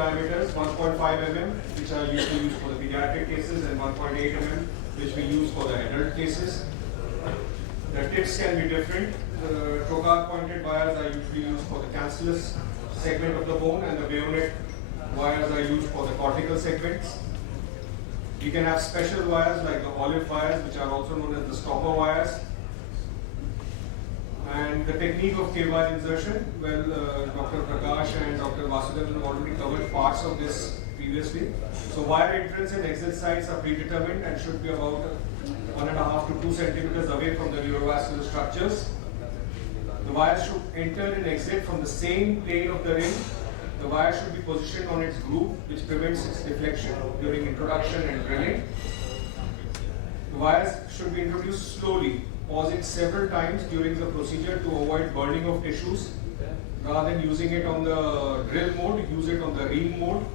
diameters, 1.5 mm, which are usually used for the pediatric cases, and 1.8 mm, which we use for the adult cases. The tips can be different. The trocar pointed wires are usually used for the cancellous segment of the bone, and the bayonet wires are used for the cortical segments. We can have special wires like the olive wires, which are also known as the stopper wires. And the technique of K-wire insertion, well, Dr. Prakash and Dr. Vasudevan have already covered parts of this previously. So wire entrance and exit sites are predetermined and should be about 1.5 to 2 centimeters away from the neurovascular structures. The wire should enter and exit from the same plane of the ring. The wire should be positioned on its groove, which prevents its deflection during introduction and drilling. The wires should be introduced slowly, pausing several times during the procedure to avoid burning of tissues. Rather than using it on the drill mode, use it on the ream mode.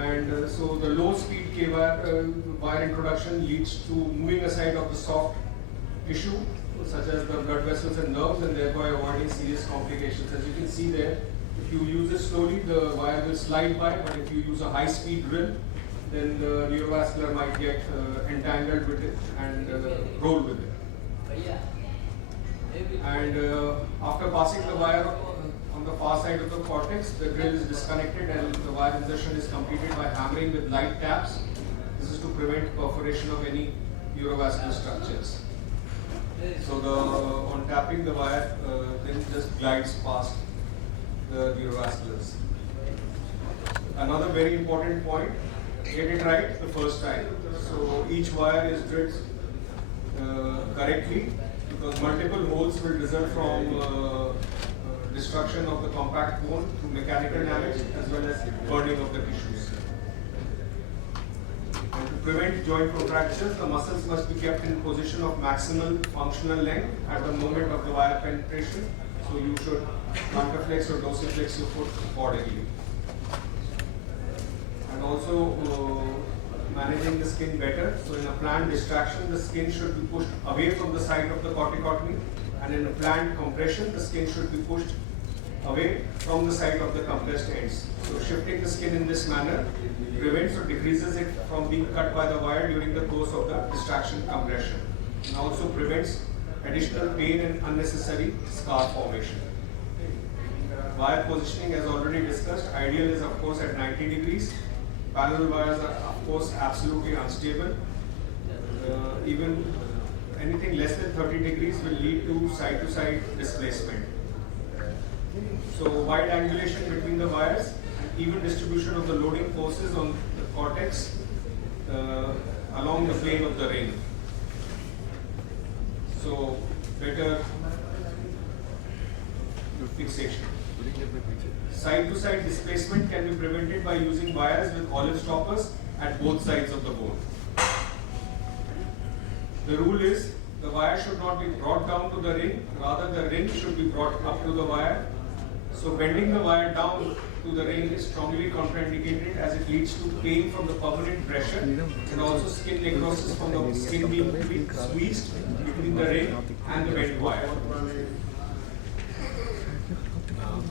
And so the low speed K-wire wire introduction leads to moving aside of the soft tissue, such as the blood vessels and nerves, and thereby avoiding serious complications. As you can see there, if you use it slowly, the wire will slide by, but if you use a high speed drill, then the neurovascular might get entangled with it and roll with it. And after passing the wire on the far side of the cortex, the drill is disconnected and the wire insertion is completed by hammering with light taps. This is to prevent perforation of any neurovascular structures. So on tapping the wire, then just glides past the neurovasculars. Another very important point, get it right the first time. So each wire is drilled correctly, because multiple holes will result from destruction of the compact bone through mechanical damage as well as burning of the tissues. And to prevent joint fractures, the muscles must be kept in position of maximal functional length at the moment of the wire penetration. So you should plantarflex or dorsiflex your foot accordingly. And also managing the skin better. So in a planned distraction, the skin should be pushed away from the site of the corticotomy, and in a planned compression, the skin should be pushed away from the site of the compressed ends. So shifting the skin in this manner prevents or decreases it from being cut by the wire during the course of the distraction compression, and also prevents additional pain and unnecessary scar formation. Wire positioning, as already discussed, ideal is of course at 90 degrees. Parallel wires are of course absolutely unstable. Even anything less than 30 degrees will lead to side-to-side displacement. So wide angulation between the wires and even distribution of the loading forces on the cortex along the plane of the ring. So better fixation. Side-to-side displacement can be prevented by using wires with olive stoppers at both sides of the bone. The rule is the wire should not be brought down to the ring, rather the ring should be brought up to the wire. So bending the wire down to the ring is strongly contraindicated, as it leads to pain from the permanent pressure and also skin necrosis from the skin being squeezed between the ring and the bent wire.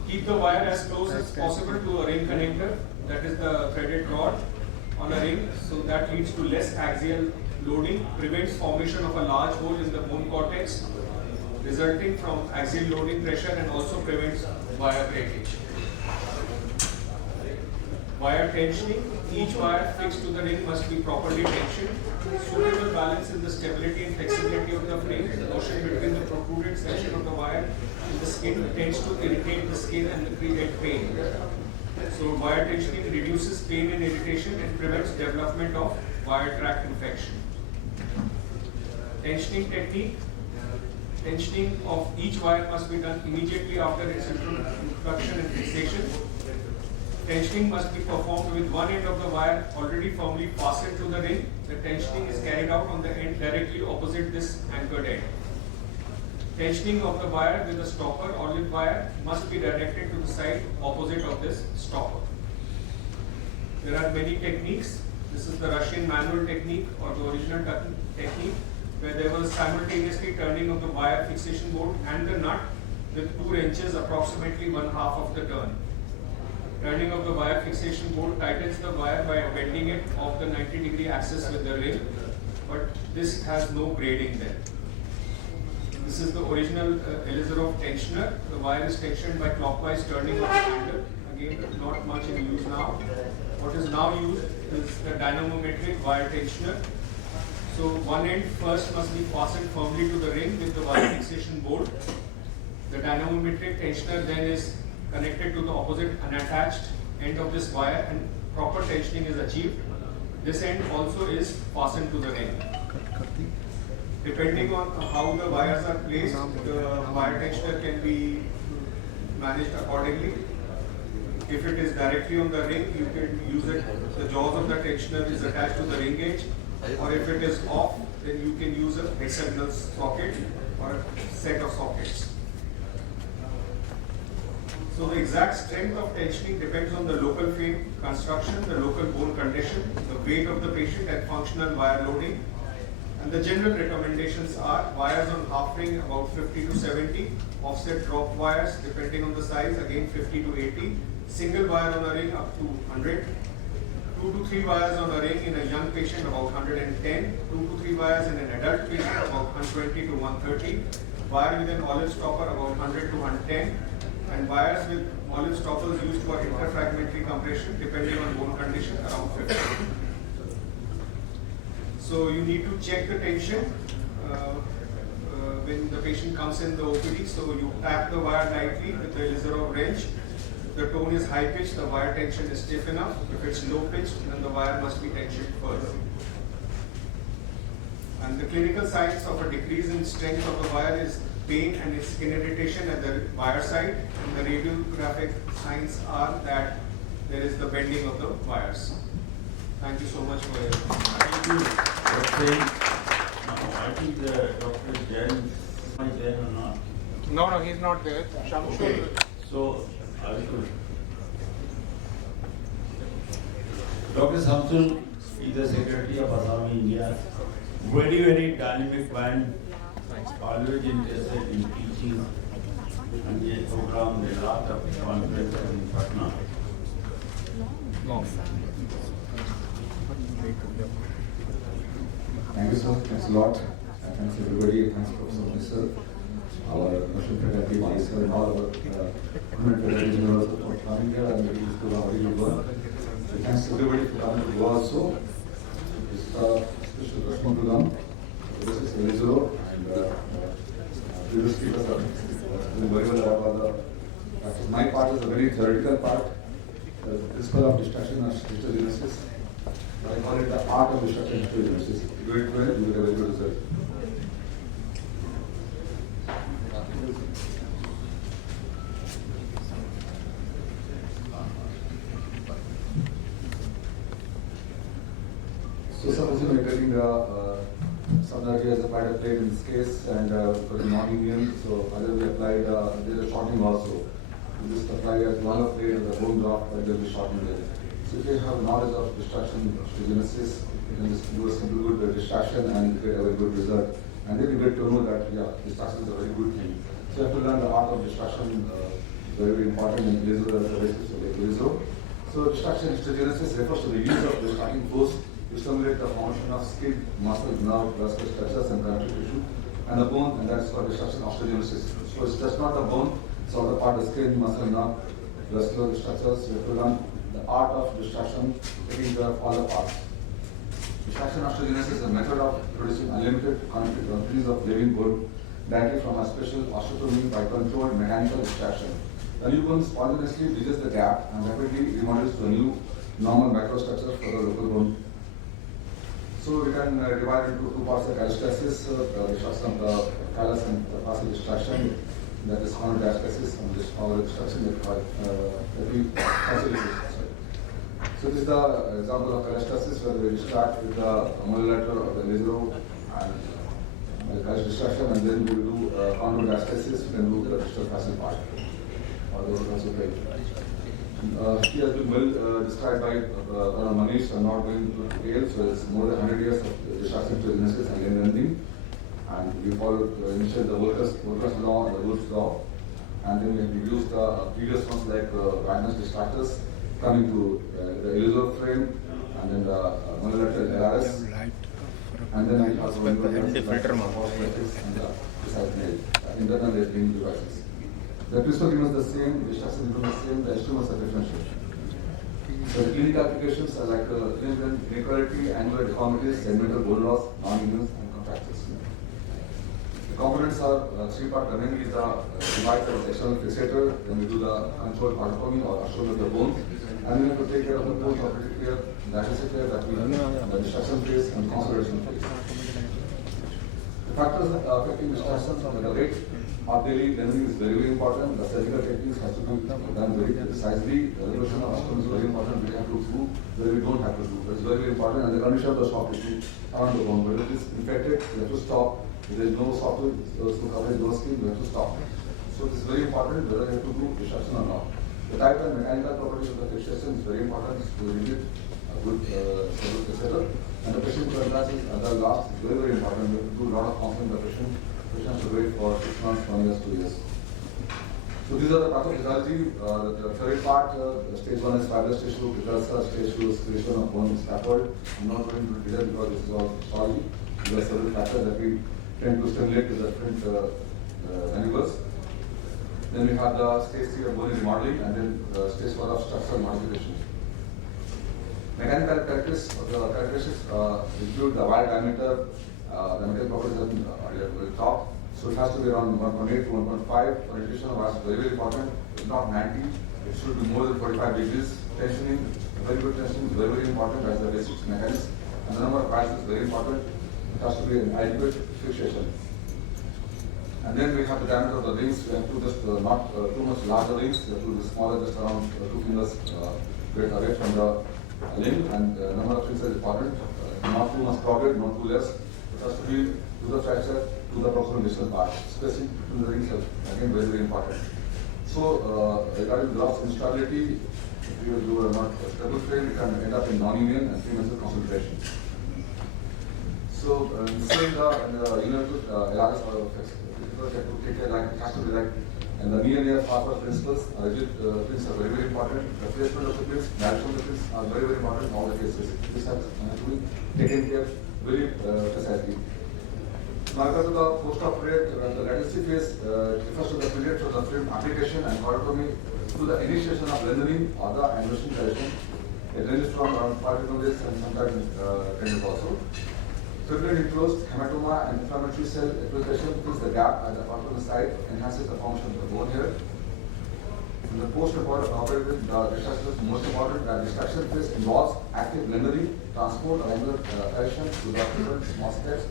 Keep the wire as close as possible to a ring connector, that is the threaded rod on a ring, so that leads to less axial loading, prevents formation of a large hole in the bone cortex resulting from axial loading pressure, and also prevents wire breakage. Wire tensioning, each wire fixed to the ring must be properly tensioned. Suitable balance in the stability and flexibility of the frame, motion between the protruded section of the wire and the skin tends to irritate the skin and create pain. So wire tensioning reduces pain and irritation and prevents development of wire tract infection. Tensioning technique. Tensioning of each wire must be done immediately after its introduction and fixation. Tensioning must be performed with one end of the wire already firmly fastened to the ring. The tensioning is carried out on the end directly opposite this anchored end. Tensioning of the wire with a stopper olive wire must be directed to the side opposite of this stopper. There are many techniques. This is the Russian manual technique, or the original technique, where there was simultaneously turning of the wire fixation board and the nut with 2 wrenches, approximately 1/2 of the turn. Turning of the wire fixation board tightens the wire by bending it off the 90-degree axis with the ring, but this has no grading there. This is the original Ilizarov tensioner. The wire is tensioned by clockwise turning of the handle. Again, not much in use now. What is now used is the dynamometric wire tensioner. So one end first must be fastened firmly to the ring with the wire fixation board. The dynamometric tensioner then is connected to the opposite unattached end of this wire and proper tensioning is achieved. This end also is fastened to the ring. Depending on how the wires are placed, the wire tensioner can be managed accordingly. If it is directly on the ring, you can use it, the jaws of the tensioner is attached to the ring gauge, or if it is off, then you can use a hexagonal socket or a set of sockets. So the exact strength of tensioning depends on the local frame construction, the local bone condition, the weight of the patient and functional wire loading. And the general recommendations are wires on half ring about 50 to 70, offset drop wires depending on the size again 50 to 80, single wire on a ring up to 100, 2 to 3 wires on a ring in a young patient about 110, 2 to 3 wires in an adult patient about 120 to 130, wire with an olive stopper about 100 to 110, and wires with olive stoppers used for interfragmentary compression depending on bone condition around 50. So you need to check the tension when the patient comes in the OPD. So you tap the wire lightly with the Ilizarov wrench. The tone is high pitched, the wire tension is stiff enough. If it's low pitched, then the wire must be tensioned further. And the clinical signs of a decrease in strength of the wire is pain and skin irritation at the wire side. And the radiographic signs are that there is the bending of the wires. Thank you so much for your attention. I think the Dr. Jayant is there or not? No, he's not there. Okay. So, I will. Dr. Samsul is the Secretary of Assam, India. Very, very dynamic man. Always interested in teaching and he has programmed a lot of conferences in Patna. Thank you, sir. Thanks a lot. Thanks everybody. Thanks Professor Manish, our Russian Basic Ilizarov and all our Consolidation for coming here and making this program very good one. So thanks everybody for coming to Goa also. It's a special question to them. This is Ilizarov and previous speakers are doing very well about the practice. My part is a very theoretical part. The principle of destruction of histogenesis. I call it the art of destruction of histogenesis. You do it well, you get a very good result. So supposing we are taking subnergy as a part of plate in this case and for the non-Indian, so either we applied, there is a shortening also. We just apply a longer plate and the bone drop, but there will be shortening there. So if you have knowledge of destruction, osteogenesis, you can just do a simple good destruction and get a very good result. And then you get to know that, yeah, destruction is a very good thing. So you have to learn the art of destruction, very, very important in Ilizarov as a basis of Ilizarov. So destruction, osteogenesis refers to the use of destructing force to stimulate the formation of skin, muscle, nerve, vascular structures and connective tissue, and the bone, and that's called destruction osteogenesis. So it's just not the bone, it's all the part of the skin, muscle, nerve, vascular structures. You have to learn the art of destruction, taking care of all the parts. Destruction osteogenesis is a method of producing unlimited quantities of living bone directly from a special osteotomy by controlled mechanical extraction. The new bone spontaneously bridges the gap and rapidly remodels to a new normal microstructure for the local bone. So we can divide into two parts of allostasis, destruction of the callus and the partial destruction, that is called diastasis, and this power destruction that we So this is the example of allostasis where we start with the monolateral of the Ilizarov and the callus destruction, and then we will do contour diastasis, we can do the distal facile part. He has been well described by Manish. I'm not going into details. So it's more than 100 years of destruction to genesis and learning, and we followed initially the workers' law and the Wolff's law. and then we have used the previous ones like Wagner's distractors coming to the Ilizarov frame, and then the monolateral LRS, and then we also and the internal labeling devices. The principle remains the same, the instructions remain the same, the instruments are differential. So the clinical applications are like inequality, angular deformities, segmental bone loss, non-unions, and contractures. The components are three-part. Mainly the device that is external fixator, then we do the controlled corticotomy or upstream of the bone, and we have to take care of the post-operative care, lateral care, that we the destruction phase and consolidation phase. The factors affecting destruction, the rate of daily learning is very, very important. The surgical techniques has to be done very precisely. The resolution of outcome is very important. We have to do where we don't have to do. That's very, very important. And the condition of the soft tissue around the bone. Whether it is infected, we have to stop. If there is no soft tissue coverage, no skin, we have to stop. So this is very important whether you have to do destruction or not. The type and mechanical properties of the fixation is very important. It's to limit a good fixator. And the patient compliance is the last is very, very important. We have to do a lot of counseling the patient. Patients should wait for 6 months, 1 year, 2 years. So these are the pathophysiology. The third part, stage 1 is fibrous tissue, precursor, stage 2 is creation of bone scaffold. I'm not going to detail because this is all histology. There are several factors that we tend to stimulate with the different animals. Then we have the stage 3 of bone remodeling, and then stage 4 of structural modification. Mechanical characteristics include the wire diameter, the material properties that will talk. So it has to be around 1.8 to 1.5. Orientation of wires is very, very important. It's not 90. It should be more than 45 degrees. Tensioning, very good tensioning is very, very important as the basic mechanism. And the number of wires is very important. It has to be an adequate fixation. And then we have the diameter of the rings. We have to just not too much larger rings. We have to be smaller, just around 2 fingers weight away from the limb. And number of rings is important. Not too much crowded, not too less. It has to be to the fracture, to the proximal distal part. Spacing between the rings is again very, very important. So regarding gloves instability, if you do not stable frame, it can end up in non-union and premature consolidation. So saying the universal LRS or take care like it has to be like, and the near forward principles, rigid pins are very, very important. The placement of the pins, direction of the pins are very, very important in all the cases. This has to be taken care very precisely. Now, because of the post-operative, the latency phase refers to the period for the frame application and corticotomy to the initiation of rendering or the animation direction. It ranges from around 5 days and sometimes 10 days also. Frequently enclosed hematoma and inflammatory cell infiltration fills the gap at the cortical site, enhances the function of the bone here. In the post-operative, the destruction is most important. The destruction phase involves active rendering, transport, or angular correction to the different small steps,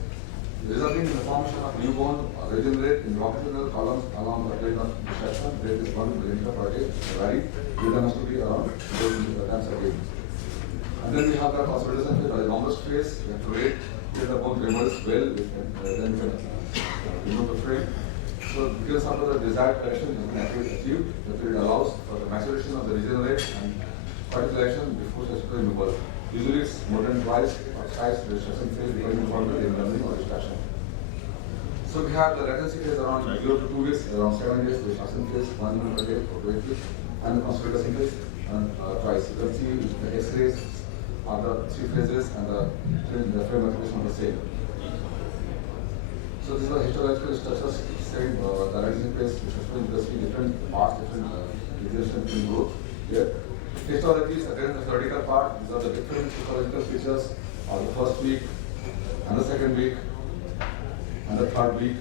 resulting in the formation of new bone regenerate in longitudinal columns along the plane of destruction. Rate is 1 millimeter per day. Vary. Rhythm has to be around 4 times a day. And then we have the consolidation phase, the longest phase. We have to wait till the bone removes well, then we can remove the frame. So because after the desired correction has been achieved, the period allows for the maturation of the regenerate and particulation before surgical removal. Usually it's more than twice or thrice the destruction phase depending upon the rendering or destruction. So we have the latency phase around 0 to 2 weeks, around 7 days, the destruction phase 1 minute per day for 2 weeks, and the consolidation phase and twice. You can see the X-rays are the 3 phases and the frame application of the same. So these are histological structures saying the latency phase, which is basically different parts, different different growth here. Histology is again the theoretical part. These are the different histological features of the first week, and the second week, and the third week.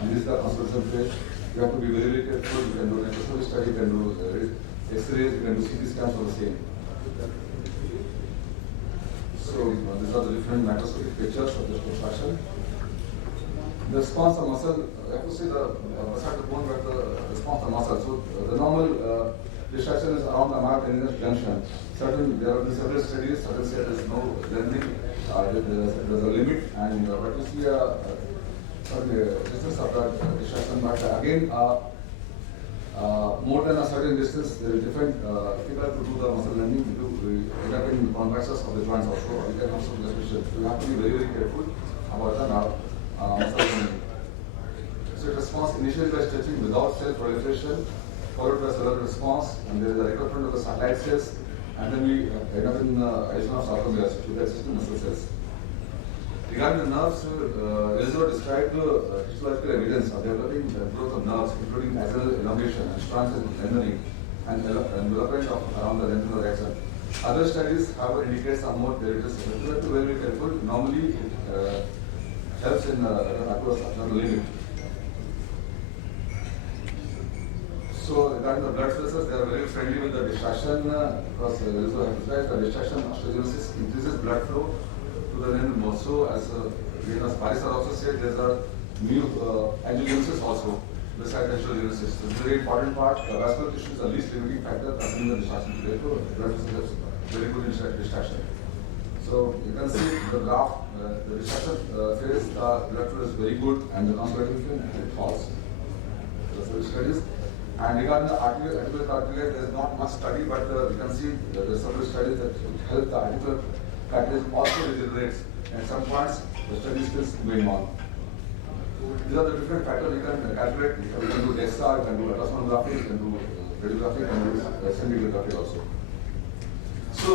And this is the consolidation phase. You have to be very, very careful. You can do an endoscopy study, you can do X-rays, you can do CT scans for the same. So these are the different macroscopic pictures of this construction. The response of muscle, I have to say the beside the bone, but the response of muscle. So the normal destruction is around the myotendinous junction. There have been several studies, certain say there is no learning, there's a limit, and but you see a distance of the destruction. But again, more than a certain distance, there is different, difficult to do the muscle learning, we end up in contractures of the joints also. You can also do so you have to be very, very careful about the muscle learning. So state response initially by stretching without cell proliferation, followed by cellular response, and there is a recruitment of the satellite cells, and then we end up in addition of sarcomeres to the existing muscle cells. Regarding the nerves, Ilizarov described the histological evidence of developing the growth of nerves, including axonal elongation and strands lengthening and development of around the length of the axon. Other studies, however, indicate some more derivative signals. We have to be very careful. Normally, it helps in across abdominal limit. So, regarding the blood vessels, they are very friendly with the distraction because Ilizarov emphasized the distraction osteogenesis increases blood flow to the limb. Also, as Paris also said, there is a new angiogenesis also beside the histologenesis. This is a very important part. Vascular tissue is the least limiting factor concerning the distraction today. So, blood vessels very good distraction. So you can see the graph, the distraction phase, the blood flow is very good, and the comparative it falls. That's the studies. And regarding the articular cartilage, there is not much study, but you can see there are several studies that help the articular cartilage also regenerates. At some points, the study is still going on. These are the different factors you can calculate. You can do DEXA, you can do ultrasonography, you can do radiography, you can do scintigraphy also. So,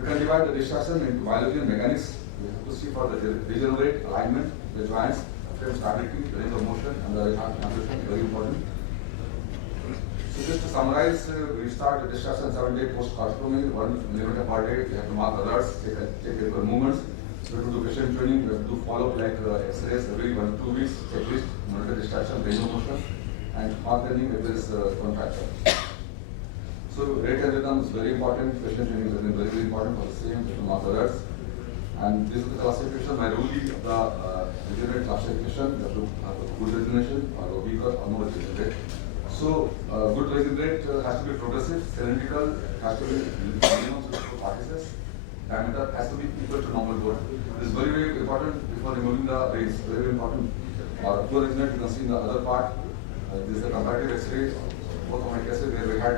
we can divide the distraction into biology and mechanics. We have to see for the regenerate alignment, the joints, frame stability, range of motion, and the transition, very important. So, just to summarize, we start the distraction 7 day post-corticotomy, 1 millimeter per day. We have to mark alerts, take paper movements. We have to do patient training, we have to do follow-up like X-rays every 1 to 2 weeks, checklist, monitor distraction, range of motion, and mark training if there is contraction. So rate and rhythm is very important. Patient training is very, very important for the same to mark alerts. And this is the classification by Ruli of the regenerate classification. You have to have a good regeneration or a weaker or no regenerate. So good regenerate has to be progressive, cylindrical, has to be minimum 64 partitions. Diameter has to be equal to normal bone. This is very, very important before removing the rays. Very, very important. Poor regenerate you can see in the other part. This is the comparative X-ray. Both of my cases where we had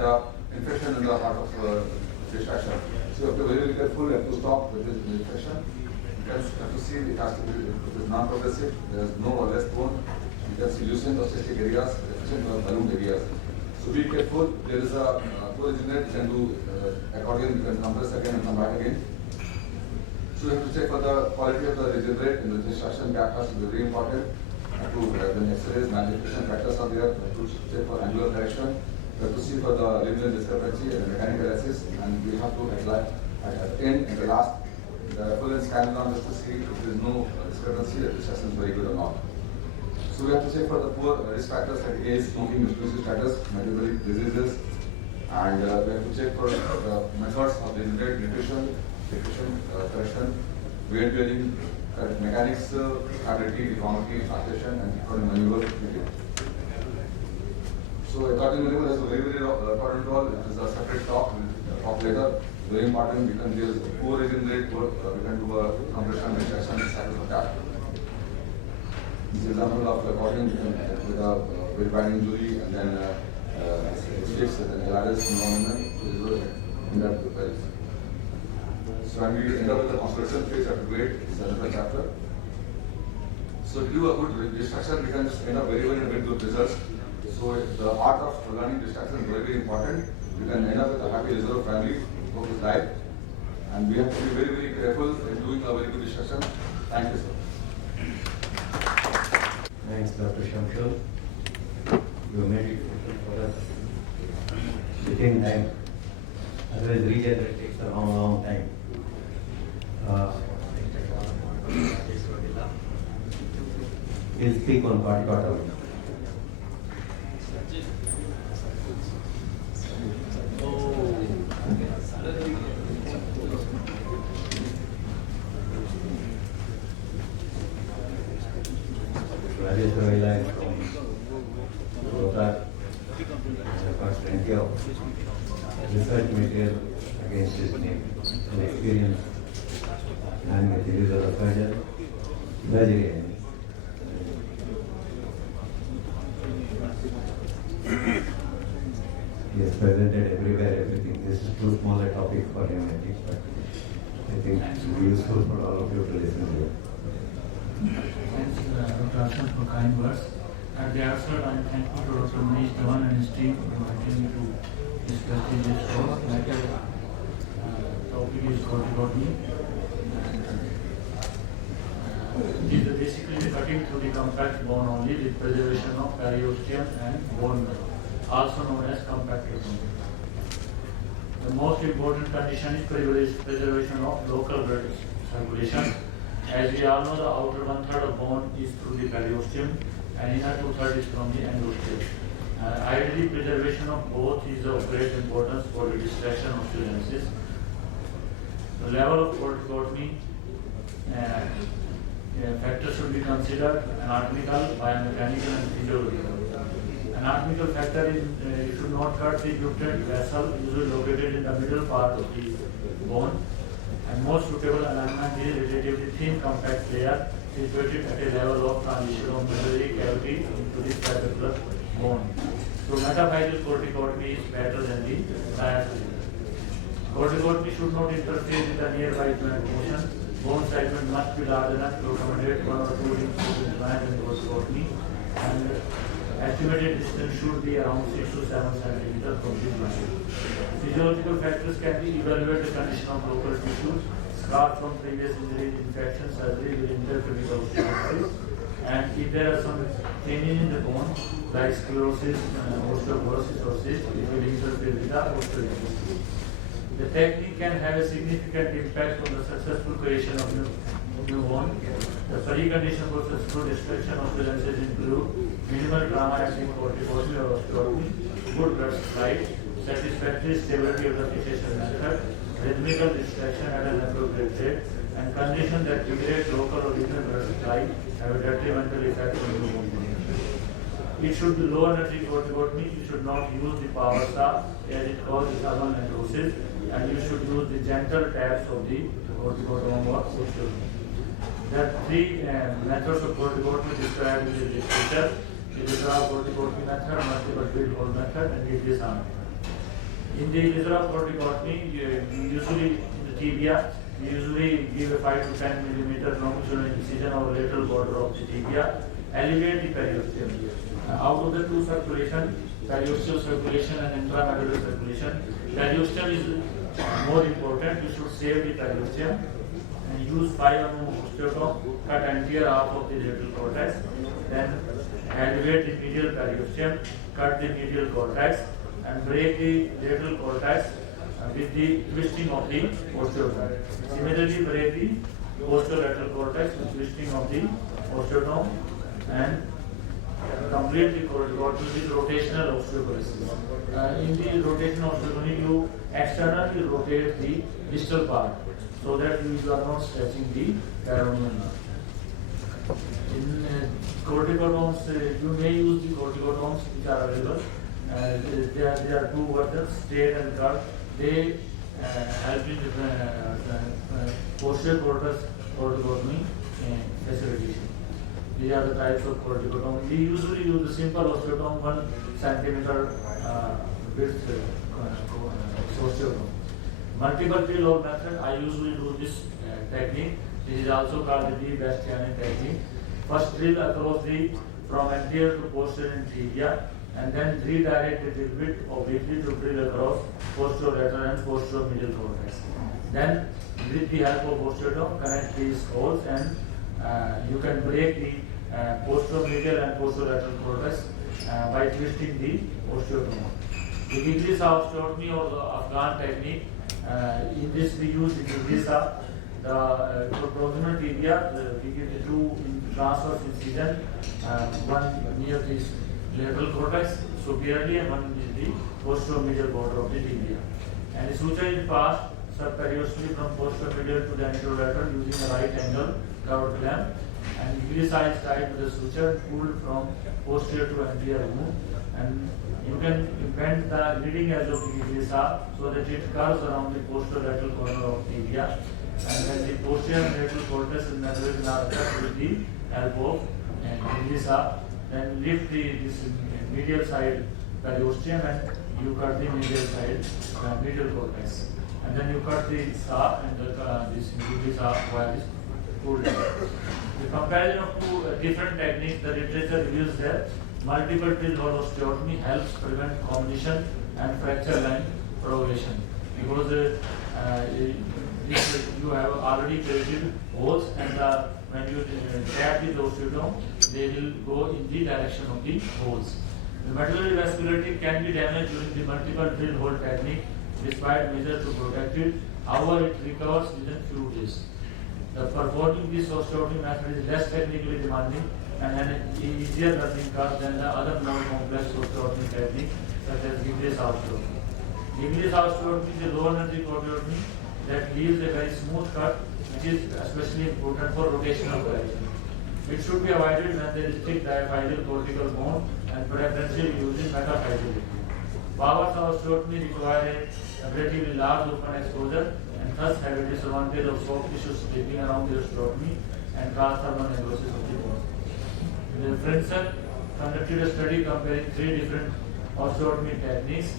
infection in the heart of distraction. So you have to be very careful, you have to stop with this infection. You have to see it has to be non-progressive, there is no or less bone. You can see loosened or cystic areas, efficient or ballooned areas. So be careful, there is a co-regenerate, you can do accordion, you can compress again and come back again. So you have to check for the quality of the regenerate and the distraction gap has to be very important. When X-rays, magnification factors are there, you have to check for angular correction. We have to see for the linear discrepancy and the mechanical axis, and we have to apply at the end and the last the full scan down just to see if there is no discrepancy, the distraction is very good or not. So we have to check for the poor risk factors like age, smoking, exclusive status, metabolic diseases, and we have to check for the methods of regenerate nutrition, correction, weight bearing, mechanics, stability, deformity, translation, and maneuver. So according to has a very, very important role. It is a separate talk. We'll talk later. Very important. We can do a poor regenerate work. We can do a compression, retraction, cycle of that. This is example of according with a weight binding injury and then sticks and then LRS environment. In that phase. So when we end up with the consolidation phase after weight, this is another chapter. So to do a good distraction, we can just end up very good results. So the art of learning distraction is very, very important. You can end up with a happy Ilizarov family, hope is life. And we have to be very, very careful in doing a very good distraction. Thank you, sir. Thanks, Dr. Shamshul. You made it for us within time. Otherwise, regenerate takes a long time. We'll speak on Corticotomy. Rajesh Ravila from Rota has plenty of research material against his name and experience and with Ilizarov surgeon, Surgeries. He has presented everywhere everything. This is too small a topic for him, I think, but I think it will be useful for all of you to listen to it. Thanks, Dr. Ashan, for kind words. At the outset, I am thankful to Dr. Manish, Dhawan and his team for inviting me to this prestigious course. Topic is Corticotomy. It is basically the cutting through the compact bone only with preservation of periosteum and bone marrow, also known as compactive bone. The most important condition is preservation of local blood circulation. As we all know, the outer 1/3 of bone is through the periosteum and inner 2/3 is from the endosteum. Ideally, preservation of both is of great importance for the distraction of osteogenesis. The level of corticotomy factors should be considered: anatomical, biomechanical, and physiological. Anatomical factor is you should not cut the nutrient vessel, usually located in the middle part of the bone. And most suitable alignment is relatively thin compact layer situated at a level of transition of medullary cavity into this particular bone. So metaphyseal corticotomy is better than the diaphyseal. Corticotomy should not interfere with the nearby joint motion. Bone segment must be large enough to accommodate 1 or 2 rings between joint and corticotomy, and estimated distance should be around 6 to 7 centimeters from the joint. Physiological factors can be evaluate the condition of local tissues, scars from previous injuries, infection, surgery will interfere with osteoporosis, and if there are some changes in the bone, like sclerosis, osteoporosis or cyst, it will interfere with the osteogenesis. The technique can have a significant impact on the successful creation of new bone. The precondition for successful destruction of osteogenesis include minimal trauma acting corticotomy or osteotomy, good blood supply, satisfactory stability of the fixation method, rhythmical distraction at an appropriate rate, and conditions that degrade local or regional blood supply have a detrimental effect on the bone. It should be low energy corticotomy. You should not use the power saw as it causes stubborn necrosis, and you should use the gentle taps of the corticotomy or osteotomy. There are 3 methods of corticotomy described in the literature: Ilizarov corticotomy method, multiple drill hole method, and Ilizarov method. In the Ilizarov corticotomy, usually in the tibia, we usually give a 5 to 10 millimeter longitudinal incision or lateral border of the tibia, elevate the periosteum. Out of the 2 circulation, periosteal circulation and intramedullary circulation, periosteum is more important. You should save the periosteum and use 5 mm osteotome, cut anterior half of the lateral cortex, then elevate the medial periosteum, cut the medial cortex, and break the lateral cortex with the twisting of the osteotome. Similarly, break the posterolateral cortex with twisting of the osteotome and complete the corticotomy with rotational osteoporosis. In the rotational osteotomy, you externally rotate the distal part so that you are not stretching the peroneal nerve. In corticotomes, you may use the corticotomes which are available. There are 2 versions, straight and curved. They help in the posterior cortex corticotomy facilitation. These are the types of corticotomy. We usually use the simple osteotome, 1 centimeter width osteotome. Multiple drill hole method, I usually do this technique. This is also called the D-Bastiani technique. First drill across the from anterior to posterior in tibia, and then redirect the drill bit obliquely to drill across posterolateral and posteromedial cortex. Then, with the help of osteotome, connect these holes, and you can break the posteromedial and posterolateral cortex by twisting the osteotome. The English osteotomy or the Afghan technique, in this we use the English the proximal tibia, we give the 2 transverse incision, 1 near this lateral cortex superiorly and 1 in the posteromedial border of the tibia. And the suture is passed subperiosteally from posteromedial to the anterolateral using a right angle curved clamp, and Ilizarov is tied to the suture, pulled from posterior to anterior wound, and you can bend the leading edge of the Ilizarov so that it curves around the posterolateral corner of the tibia, and then the posterior and lateral cortex is medullary nerve touch with the elbow and Ilizarov. Then lift this medial side periosteum and you cut the medial side medial cortex, and then you cut the saw and this saw wire is pulled down. The comparison of 2 different techniques, the literature reveals that Multiple drill hole osteotomy helps prevent comminution and fracture line progression because you have already created holes and when you tap the osteotome, they will go in the direction of the holes. The medullary vascularity can be damaged during the multiple drill hole technique despite measures to protect it. However, it recovers within few days. The performing this osteotomy method is less technically demanding and an easier learning curve than the other more complex osteotomy technique such as Gibbs osteotomy. Gibbs osteotomy is a low energy corticotomy that leaves a very smooth cut, which is especially important for rotational correction. It should be avoided when there is thick diaphyseal cortical bone and preferentially using metaphyseal. Powers osteotomy require a relatively large open exposure and thus have a disadvantage of soft tissue slipping around the osteotomy and transdermal necrosis of the bone. The Frentzen conducted a study comparing 3 different osteotomy techniques,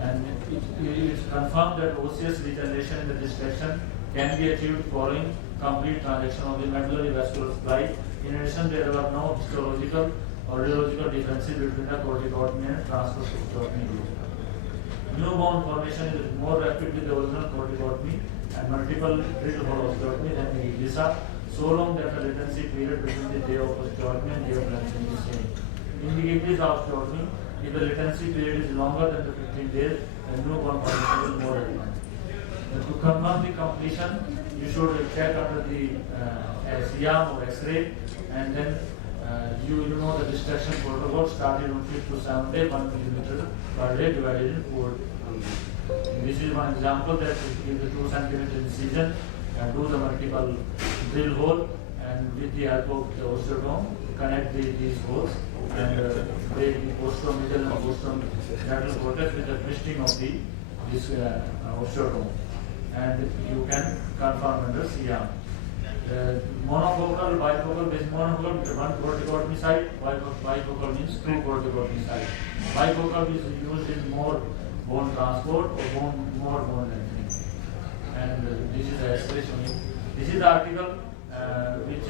and it is confirmed that osseous regeneration in the dissection can be achieved following complete transaction of the medullary vascular supply. In addition, there were no histological or radiological differences between the corticotomy and transverse osteotomy group. New bone formation is more rapid with the original corticotomy and multiple drill hole osteotomy than the Ilisa, so long that the latency period between the day of osteotomy and day of cleansing is same. In the Gibbs osteotomy, if the latency period is longer than the 15 days, then new bone formation is more advanced. To confirm the completion, you should check under the SIAM or X-ray, and then you know the distraction protocol started on 5th to 7th day, 1 millimeter per day divided in 4. This is one example that give the 2 centimeter incision and do the multiple drill hole, and with the help of the osteotome connect these holes and break the post-operative and post-operative cortex with the twisting of this osteotome, and you can confirm under CIAM. Monofocal, bifocal, basic monofocal with 1 corticotomy site, bifocal means 2 corticotomy site. Bifocal is used in more bone transport or more bone lengthening. And this is the expression. This is the article which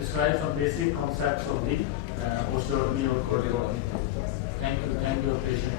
describes some basic concepts of the osteotomy or corticotomy. Thank you, patient.